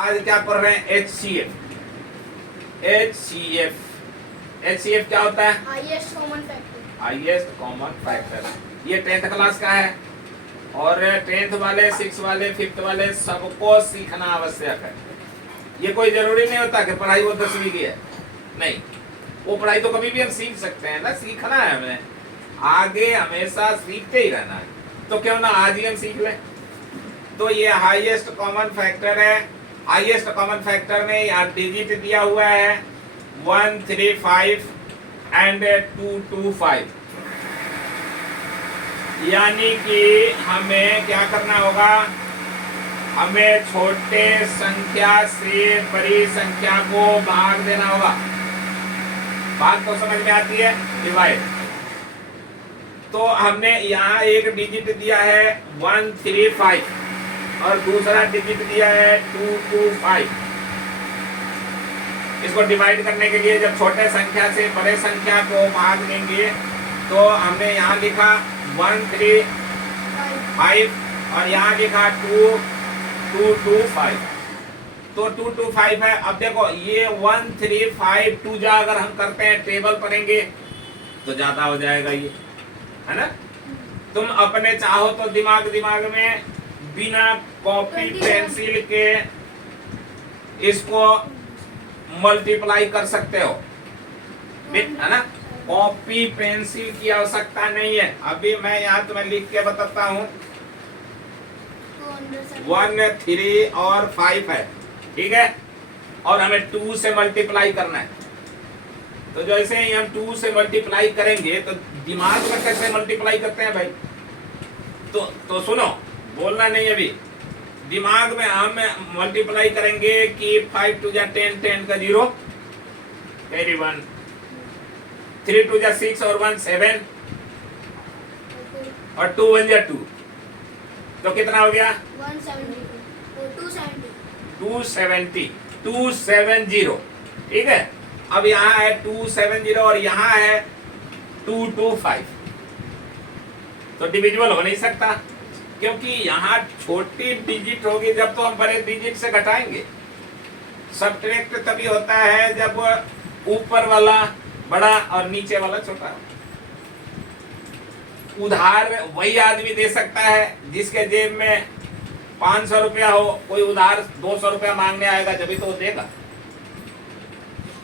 आज क्या पढ़ रहे हैं? HCF। HCF क्या होता है? Highest common factor. Highest common factor. ये 10th क्लास का है और 10th वाले, 6th वाले, 5th वाले सबको सीखना आवश्यक है। ये कोई जरूरी नहीं होता कि पढ़ाई वो 10वीं की है, नहीं, वो पढ़ाई तो कभी भी हम सीख सकते हैं ना, सीखना है हमें, आगे हमेशा सीखते ही रहना है, तो क्यों ना आज ही हम सीख लें। तो ये हाईएस्ट कॉमन फैक्टर है। हाईएस्ट कॉमन फैक्टर में यहाँ डिजिट दिया हुआ है 135 एंड 225, यानी कि हमें क्या करना होगा, हमें छोटे संख्या से बड़ी संख्या को भाग देना होगा। बात तो समझ में आती है, डिवाइड। तो हमने यहाँ एक डिजिट दिया है 135 और दूसरा डिजिट दिया है 225। इसको डिवाइड करने के लिए जब छोटे संख्या से बड़े संख्या को भाग देंगे तो हमने यहाँ लिखा 135 और यहाँ लिखा 225। तो 225 है। अब देखो ये 135 जा अगर हम करते हैं, टेबल पढ़ेंगे तो ज्यादा हो जाएगा ये, है ना। तुम अपने चाहो तो दिमाग में बिना कॉपी पेंसिल के इसको मल्टीप्लाई कर सकते हो, है ना। कॉपी पेंसिल की आवश्यकता नहीं है। अभी मैं यहाँ तुम्हें लिख के बताता हूँ। 1, 3 और 5 है, ठीक है, और हमें 2 से मल्टीप्लाई करना है। तो जैसे ही हम 2 से मल्टीप्लाई करेंगे तो दिमाग में कैसे मल्टीप्लाई करते हैं भाई, तो सुनो, बोलना नहीं अभी। दिमाग में हम मल्टीप्लाई करेंगे कि 5 2 जा 10, 10 का 0, वेरी 1, 3 2 जा 6 और 1 7 और 2 1 जा 2, तो कितना हो गया? 270, ठीक है। अब यहाँ है 270 और यहाँ है 225, तो डिविजिबल हो नहीं सकता क्योंकि यहाँ छोटी डिजिट होगी जब तो हम बड़े डिजिट से घटाएंगे। सब्ट्रैक्ट तभी होता है जब ऊपर वाला बड़ा और नीचे वाला छोटा। उधार वही आदमी दे सकता है जिसके जेब में 500 रुपया हो। कोई उधार 200 रुपया मांगने आएगा जब तो वो देगा।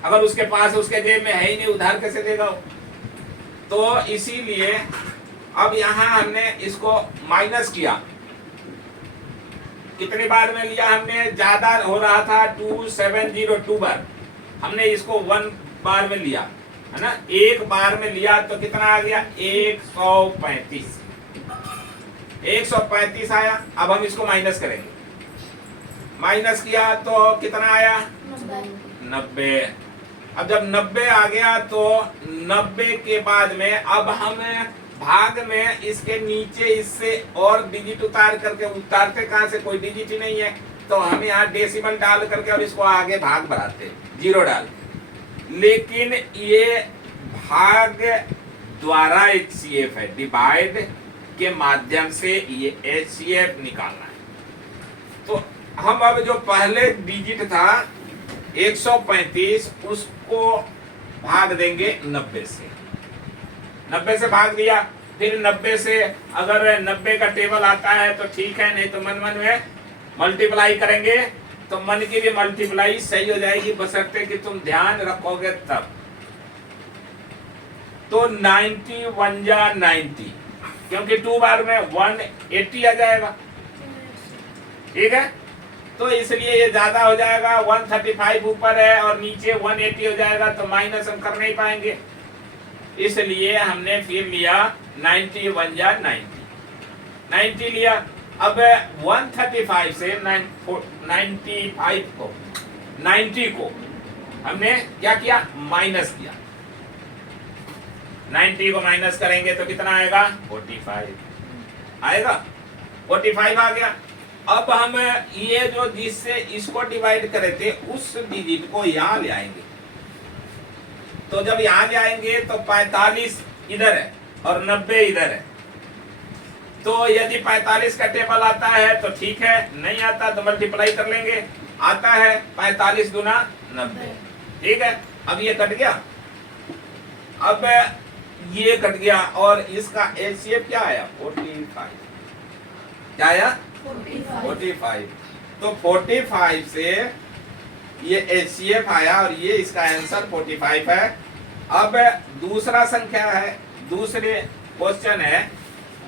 अगर उसके पास उसके जेब में है ही नहीं, उधार कैसे देगा वो? तो इसीलिए अब यहाँ हमने इसको माइनस किया। कितनी बार में लिया हमने? ज्यादा हो रहा था 2 बार, हमने इसको 1 बार में लिया, है ना। एक बार में लिया तो कितना आ गया? 135 आया। अब हम इसको माइनस करेंगे। माइनस किया तो कितना आया? 90। अब जब 90 आ गया तो 90 के बाद में अब हम भाग में इसके नीचे इससे और डिजिट उतार करके, उतारते कहां से, कोई डिजिट ही नहीं है, तो हम यहाँ डेसिमल डाल करके और इसको आगे भाग बढ़ाते, 0 डाल। लेकिन ये भाग द्वारा HCF है, डिवाइड के माध्यम से ये HCF निकालना है। तो हम अब जो पहले डिजिट था 135 उसको भाग देंगे 90 से। 90 से भाग दिया, फिर 90 से अगर 90 का टेबल आता है तो ठीक है, नहीं तो मन में मल्टीप्लाई करेंगे तो मन की भी मल्टीप्लाई सही हो जाएगी, बशर्ते कि तुम ध्यान रखोगे तब। तो 91 जा 90, क्योंकि 2 बार में 180 आ जाएगा, ठीक है। तो इसलिए ये ज्यादा हो जाएगा, 135 ऊपर है और नीचे 180 हो जाएगा, तो माइनस हम कर नहीं पाएंगे। इसलिए हमने फिर लिया 91 जा 90 लिया। अब 135 से 90 को हमने क्या किया? माइनस किया। 90 को माइनस करेंगे तो कितना आएगा? 45 आएगा। 45 आ गया। अब हम ये जो जिससे इसको डिवाइड करे थे उस डिजिट को यहाँ ले आएंगे। तो जब यहाँ ले आएंगे तो 45 इधर है और 90 इधर है। तो यदि 45 का टेबल आता है तो ठीक है, नहीं आता तो मल्टीप्लाई कर लेंगे। आता है 45 गुना 90। ठीक है, अब ये कट गया, अब ये कट गया और इसका एचसीएफ क्या आया 45। क्या आया 45। तो 45 से ये एचसीएफ आया और ये इसका आंसर 45 है। अब दूसरा संख्या है, दूसरे क्वेश्चन है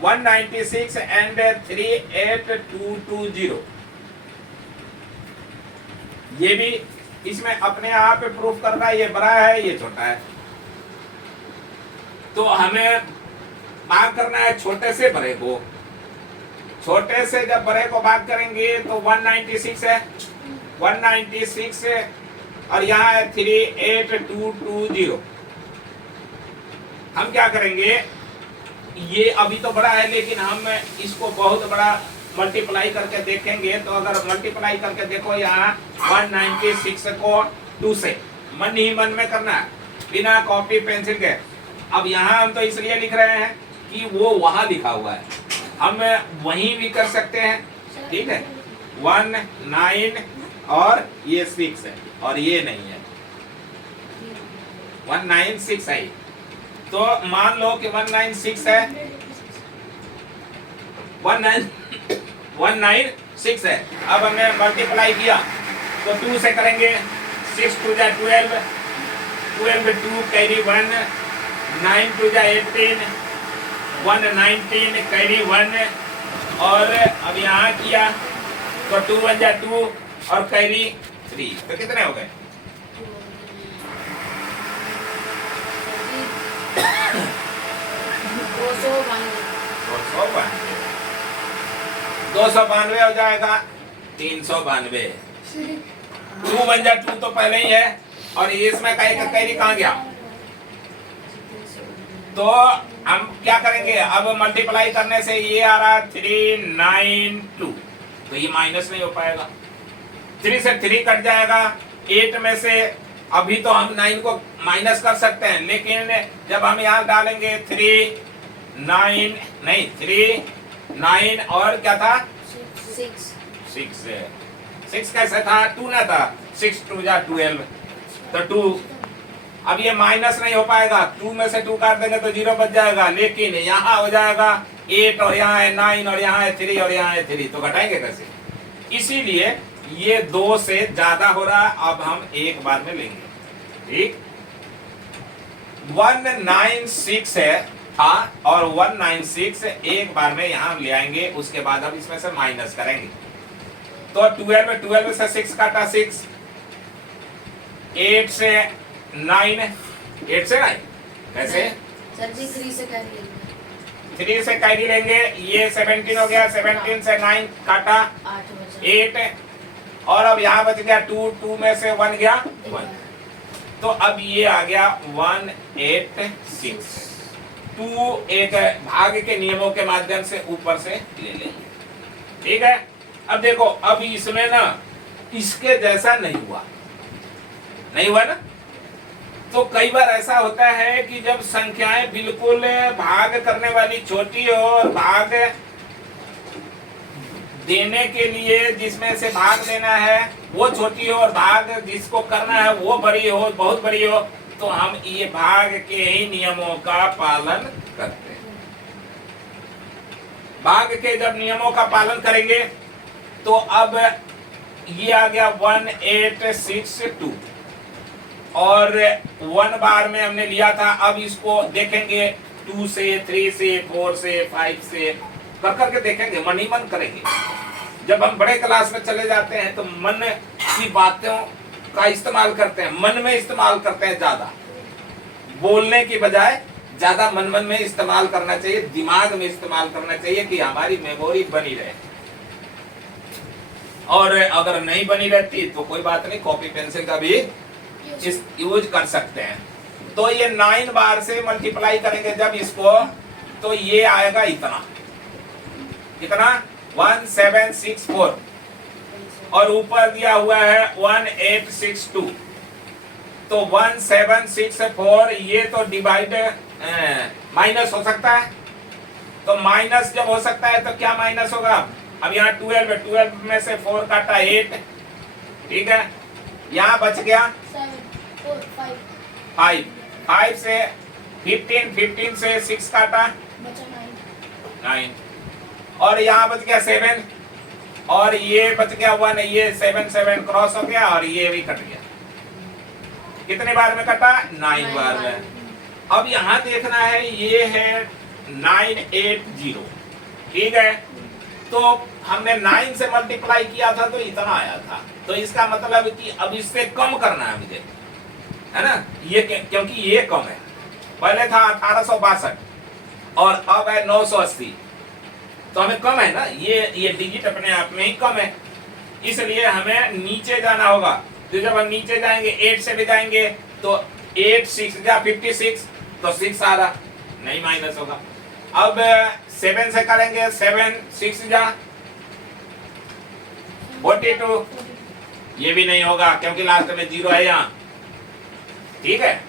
196 एंड 38220। ये भी इसमें अपने आप प्रूफ करना है, ये बड़ा है ये छोटा है, तो हमें भाग करना है छोटे से बड़े को। छोटे से जब बड़े को भाग करेंगे तो 196 है, 196 है और यहाँ है 38220। हम क्या करेंगे, ये अभी तो बड़ा है लेकिन हम इसको बहुत बड़ा मल्टीप्लाई करके देखेंगे। तो अगर मल्टीप्लाई करके देखो यहाँ 196 को 2 से मन ही मन में करना है बिना कॉपी पेंसिल के। अब यहाँ हम तो इसलिए लिख रहे हैं कि वो वहां लिखा हुआ है, हम वहीं भी कर सकते हैं। ठीक है, 19 और ये 6 है और ये नहीं है, 196 है। तो मान लो कि 196 है, 196 है। अब हमने मल्टीप्लाई किया तो 2 से करेंगे, 6 2 जा 12, 12 2 कैरी 1, 9 2 जा 18, 119 कैरी 1 और अब यहाँ किया तो 2 1 जा 2 और कैरी 3। तो कितने हो गए 292 हो जाएगा, 392। 2 1 जा 2 तो पहले ही है और इसमें कैरी कहाँ गया। तो हम क्या करेंगे, अब मल्टीप्लाई करने से ये आ रहा 392, तो ये माइनस नहीं हो पाएगा, 3 से 3 कट जाएगा। 8 में से अभी तो हम 9 को माइनस कर सकते हैं, लेकिन जब हम यहाँ डालेंगे 3 9 और क्या था 6 कैसे था 2 ना था, 6 2 जा 12 तो 2। अब ये माइनस नहीं हो पाएगा, 2 में से 2 काट देंगे तो 0 बच जाएगा, लेकिन यहाँ हो जाएगा 8 और यहाँ है 9 और यहाँ है 3 और यहाँ है 3, तो घटाएंगे कैसे। इसीलिए ये 2 से ज्यादा हो रहा है, अब हम एक बार में लेंगे। ठीक, 196 है था और 196 एक बार में यहाँ ले आएंगे, उसके बाद अब इसमें से माइनस करेंगे। तो 12 से 6 काटा 6, 8 से 9, 8 से 9 कैसे 3 से कैरी लेंगे, ये 17 हो गया, 17 से 9 काटा 8 और अब यहाँ बच गया 2 में से 1 गया 1, तो अब ये आ गया 186। 2 एक भाग के नियमों के माध्यम से ऊपर से ले लेंगे। ठीक है, अब देखो अब इसमें ना इसके जैसा नहीं हुआ ना। तो कई बार ऐसा होता है कि जब संख्याएं बिल्कुल भाग करने वाली छोटी हो और भाग देने के लिए जिसमें से भाग देना है वो छोटी हो और भाग जिसको करना है वो बड़ी हो, बहुत बड़ी हो, तो हम ये भाग के ही नियमों का पालन करते हैं। भाग के जब नियमों का पालन करेंगे तो अब ये आ गया 1862 और 1 बार में हमने लिया था। अब इसको देखेंगे 2 से 3 से 4 से 5 से कर करके देखेंगे, मन ही मन करेंगे। जब हम बड़े क्लास में चले जाते हैं तो मन की बातों का इस्तेमाल करते हैं, मन में इस्तेमाल करते हैं, ज्यादा बोलने की बजाय ज्यादा मन में इस्तेमाल करना चाहिए, दिमाग में इस्तेमाल करना चाहिए कि हमारी मेमोरी बनी रहे। और अगर नहीं बनी रहती तो कोई बात नहीं, कॉपी पेंसिल का भी यूज कर सकते हैं। तो ये 9 बार से मल्टीप्लाई करेंगे जब इसको, तो ये आएगा इतना 1764 और ऊपर दिया हुआ है 1862, तो 1764 ये तो डिवाइड माइनस हो सकता है। तो माइनस जब हो सकता है तो क्या माइनस होगा, अब यहाँ 12 में से 4 काटा 8, ठीक है, यहाँ बच गया 5, 5 से 15, 15 से 6 काटा 9, और यहाँ बच गया 7, और ये बच गया 1, ये 7 7 क्रॉस हो गया और ये भी कट गया। कितने बार में कटा? 9 बार में। अब यहाँ देखना है, ये है 980, ठीक है, तो हमने 9 से मल्टीप्लाई किया था तो इतना आया था, तो इसका मतलब कि अब इससे कम करना है मुझे, है ना, ये क्योंकि ये कम है, पहले था 1862 और अब है 980, तो हमें कम है ना, ये डिजिट अपने आप में ही कम है, इसलिए हमें नीचे जाना होगा। तो जब हम नीचे जाएंगे 8 से भी जाएंगे तो 8 6 जा 56, तो 6 आ रहा, नहीं माइनस होगा। अब 7 से करेंगे, 7 6 जा 42, ये भी नहीं होगा क्योंकि लास्ट में 0 है यहाँ, ठीक है।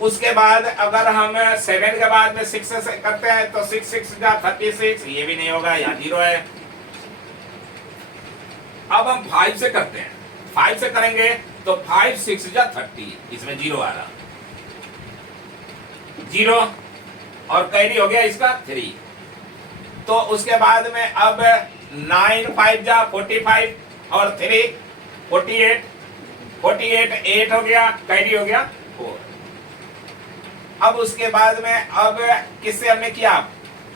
उसके बाद अगर हम 7 के बाद में 6 से करते हैं तो 6 6 जा 36, ये भी नहीं होगा, यहाँ 0 है। अब हम 5 से करते हैं, 5 से करेंगे तो 5 6 जा 30, इसमें 0 आ रहा, 0 और कैरी हो गया इसका 3। तो उसके बाद में अब 9 5 जा 45 और 3 48, 48 8 हो गया, कैरी हो गया 4। अब उसके बाद में अब किससे हमने किया?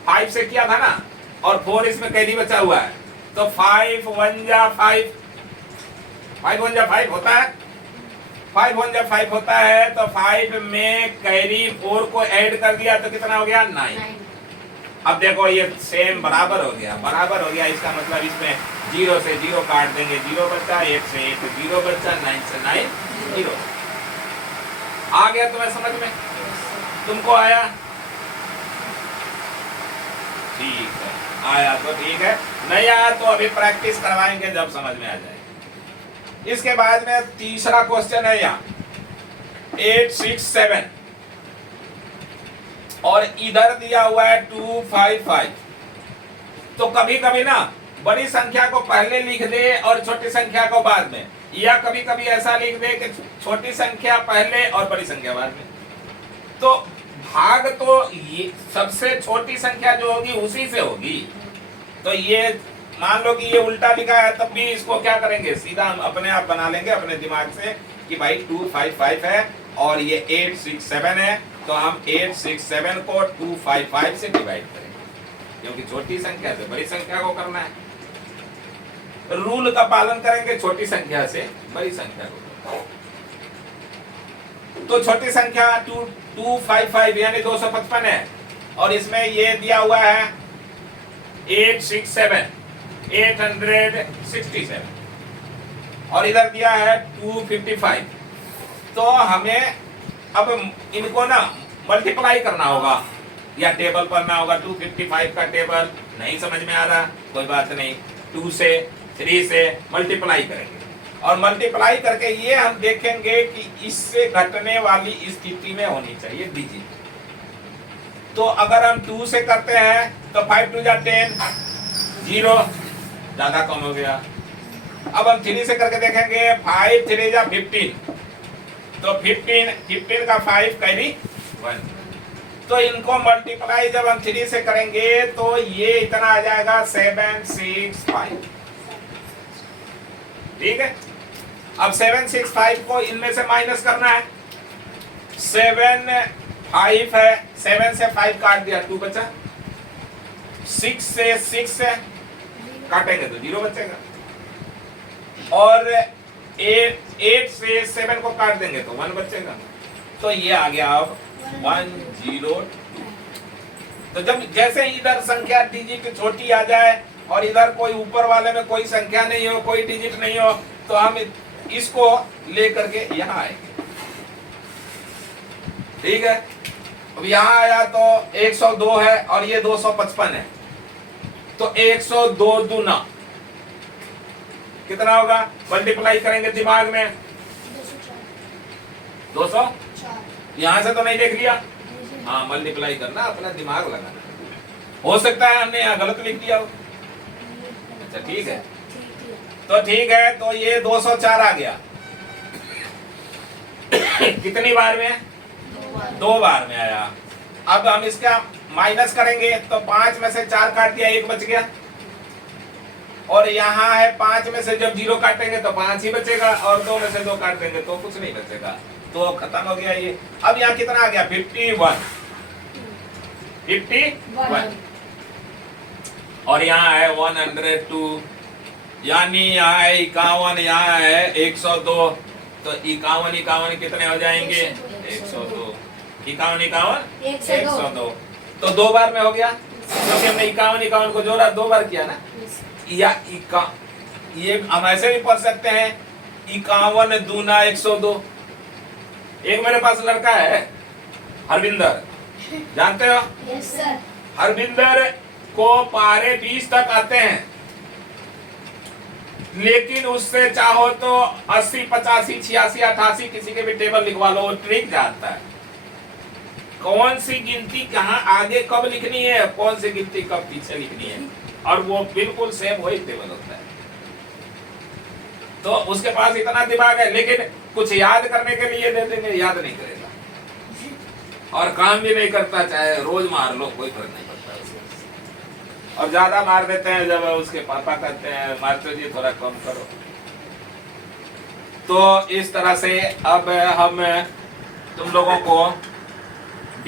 5 से किया था ना, और 4 इसमें कैरी बचा हुआ है, तो 5 1 जा 5, 5 1 जा 5 होता है, 5 1 जा 5 होता है, तो 5 में कैरी 4 को ऐड कर दिया तो कितना हो गया? 9। अब देखो ये सेम बराबर हो गया, बराबर हो गया, इसका मतलब इसमें 0 से 0 काट देंगे, 0 बचा, 1 से 1 0 बचा, 9 से 9 0। आ गया तुम्हें समझ में? तुमको आया? ठीक है, आया तो ठीक है, नहीं आया तो अभी प्रैक्टिस करवाएंगे जब समझ में आ जाए। इसके बाद में तीसरा क्वेश्चन है यहाँ 8 6 7 और इधर दिया हुआ है 2 5 5। तो कभी कभी ना बड़ी संख्या को पहले लिख दे और छोटी संख्या को बाद में, या कभी कभी ऐसा लिख दे कि छोटी संख्या पहले और बड़ी संख्या बाद में। तो भाग तो ये सबसे छोटी संख्या जो होगी उसी से होगी, तो ये मान लो कि ये उल्टा लिखा है, तब भी इसको क्या करेंगे, सीधा हम अपने आप बना लेंगे अपने दिमाग से कि भाई 2 5 5 है और ये 8 6 7 है, तो हम 8 6 7 को 2 5 5 से डिवाइड करेंगे, क्योंकि छोटी संख्या से बड़ी संख्या को करना है। रूल का पालन करेंगे, छोटी संख्या से बड़ी संख्या को। तो छोटी संख्या 2 5 5 यानी 255 है, और इसमें ये दिया हुआ है 8 6 7 867, और इधर दिया है 255। तो हमें अब इनको ना मल्टीप्लाई करना होगा या टेबल पढ़ना होगा। 255 का टेबल नहीं समझ में आ रहा, कोई बात नहीं, 2 से 3 से मल्टीप्लाई करेंगे, और मल्टीप्लाई करके ये हम देखेंगे कि इससे घटने वाली स्थिति में होनी चाहिए डिजिट। तो अगर हम 2 से करते हैं तो 5 2 जा 10, 0 ज्यादा कम हो गया। अब हम 3 से करके देखेंगे, 5 3 जा 15, तो 15 का 5 कैरी 1। तो इनको मल्टीप्लाई जब हम 3 से करेंगे तो ये इतना आ जाएगा 7 6 5, ठीक है। अब 7 6 5 को इनमें से माइनस करना है, 7 5 है, 7 से 5 काट दिया 2 बचा, 6 से 6 से काटेंगे तो 0 बचेगा, और 8 से 7 को काट देंगे तो 1 बचेगा। तो ये आ गया अब 102। तो जब जैसे इधर संख्या डिजिट छोटी आ जाए और इधर कोई ऊपर वाले में कोई संख्या नहीं हो, कोई डिजिट नहीं हो, तो हम इसको लेकर के यहाँ आएंगे, ठीक है। अब यहाँ आया तो 102 है और ये 255 है, तो 102 दूना कितना होगा? मल्टीप्लाई करेंगे दिमाग में, 200। यहां से तो नहीं देख लिया, हाँ मल्टीप्लाई करना, अपना दिमाग लगाना। हो सकता है हमने यहाँ गलत लिख दिया हो, अच्छा ठीक है। तो ठीक है, तो ये 204 आ गया। कितनी बार में? 2 बार में आया। अब हम इसका माइनस करेंगे तो 5 में से 4 काट दिया, 1 बच गया। और यहाँ है 5 में से जब 0 काटेंगे तो 5 ही बचेगा, और 2 में से 2 काट देंगे तो कुछ नहीं बचेगा, तो खत्म हो गया ये। अब यहाँ कितना आ गया? 51। और यहाँ है 102, यानी यहाँ है 51, यहाँ है 102, तो 51 कितने हो जाएंगे? 102। 102 तो 2 बार में हो गया, क्योंकि हमने 51 को जोड़ा, 2 बार किया ना। या ये हम ऐसे भी पढ़ सकते हैं 51 दूना 102। एक मेरे पास लड़का है हरविंदर, जानते हो? Yes sir. हरविंदर को पारे 20 तक आते हैं, लेकिन उससे चाहो तो 80, 85, 86, 88 किसी के भी टेबल लिखवा लो, वो ट्रिक जानता है। कौन सी गिनती कहाँ आगे कब लिखनी है, कौन सी गिनती कब पीछे लिखनी है, और वो बिल्कुल सेम वही टेबल होता है। तो उसके पास इतना दिमाग है, लेकिन कुछ याद करने के लिए दे देंगे, याद नहीं करेगा, और काम भी नहीं करता, चाहे रोज मार लो कोई फर्क नहीं पड़ता उसको। और ज्यादा मार देते हैं जब उसके पापा कहते हैं मास्टर जी थोड़ा कम करो। तो इस तरह से अब हम तुम लोगों को